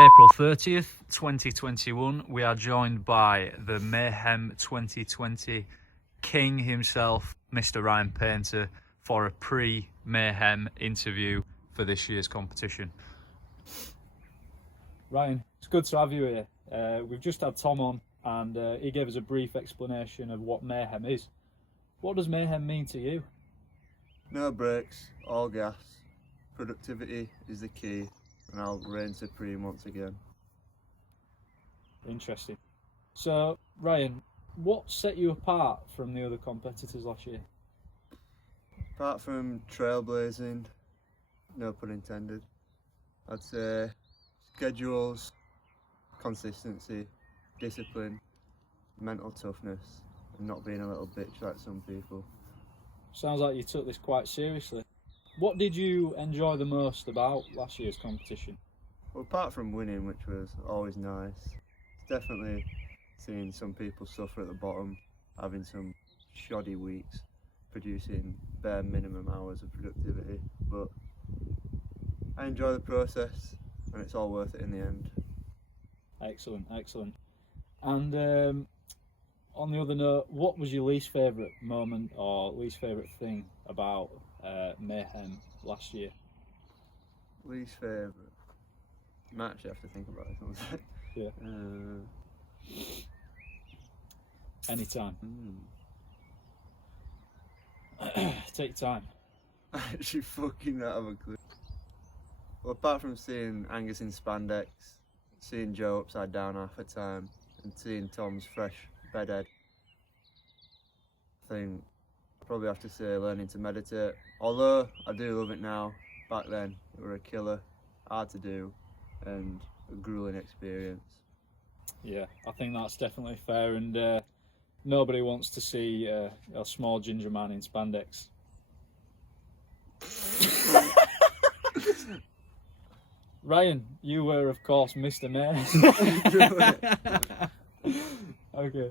April 30th, 2021, we are joined by the Mayhem 2020 king himself, Mr. Ryan Painter, for a pre-Mayhem interview for this year's competition. Ryan, it's good to have you here. We've just had Tom on and he gave us a brief explanation of what Mayhem is. What does Mayhem mean to you? No brakes, all gas. Productivity is the key, and I'll reign supreme once again. Interesting. So, Ryan, what set you apart from the other competitors last year? Apart from trailblazing, no pun intended, I'd say schedules, consistency, discipline, mental toughness, and not being a little bitch like some people. Sounds like you took this quite seriously. What did you enjoy the most about last year's competition? Well, apart from winning, which was always nice, it's definitely seeing some people suffer at the bottom, having some shoddy weeks, producing bare minimum hours of productivity. But I enjoy the process, and it's all worth it in the end. Excellent, excellent. And on the other note, what was your least favourite moment or least favourite thing about Mayhem last year? Least favourite? I might actually have to think about this one sec. Yeah. Anytime. Take your time. I actually fucking don't have a clue. Well, apart from seeing Angus in spandex, seeing Joe upside down half the time, and seeing Tom's fresh bedhead, I think I probably have to say learning to meditate. Although I do love it now, back then it were a killer, hard to do, and a grueling experience. Yeah, I think that's definitely fair, and nobody wants to see a small ginger man in spandex. Ryan, you were of course Mr. Mayhem. Okay.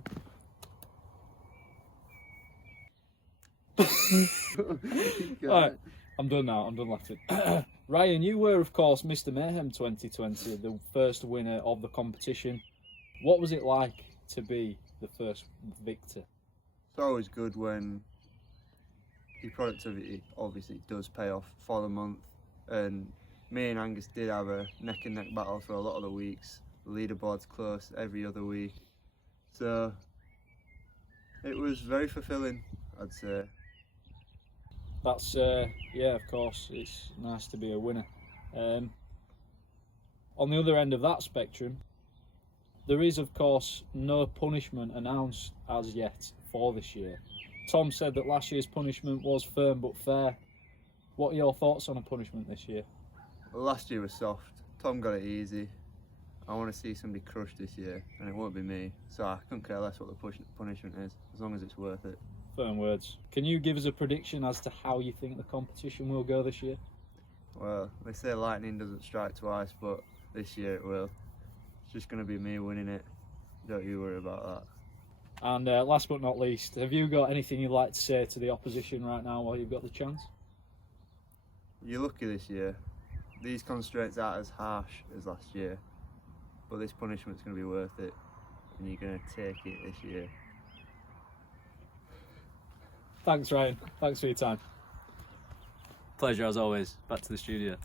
Alright, I'm done now, I'm done laughing. Ryan, you were of course Mr. Mayhem 2020, the first winner of the competition. What was it like to be the first victor? It's always good when your productivity obviously does pay off for the month, and me and Angus did have a neck and neck battle for a lot of the weeks. The leaderboard's close every other week, so it was very fulfilling, I'd say. That's yeah, of course, it's nice to be a winner. On the other end of that spectrum, there is of course no punishment announced as yet for this year. Tom said that last year's punishment was firm but fair. What are your thoughts on a punishment this year? Well, last year was soft. Tom got it easy. I want to see somebody crushed this year, and it won't be me, so I couldn't care less what the punishment is, as long as it's worth it. Firm words. Can you give us a prediction as to how you think the competition will go this year? Well, they say lightning doesn't strike twice, but this year it will. It's just going to be me winning it. Don't you worry about that. And last but not least, have you got anything you'd like to say to the opposition right now while you've got the chance? You're lucky this year. These constraints aren't as harsh as last year, but this punishment's going to be worth it, and you're going to take it this year. Thanks, Ryan. Thanks for your time. Pleasure as always. Back to the studio.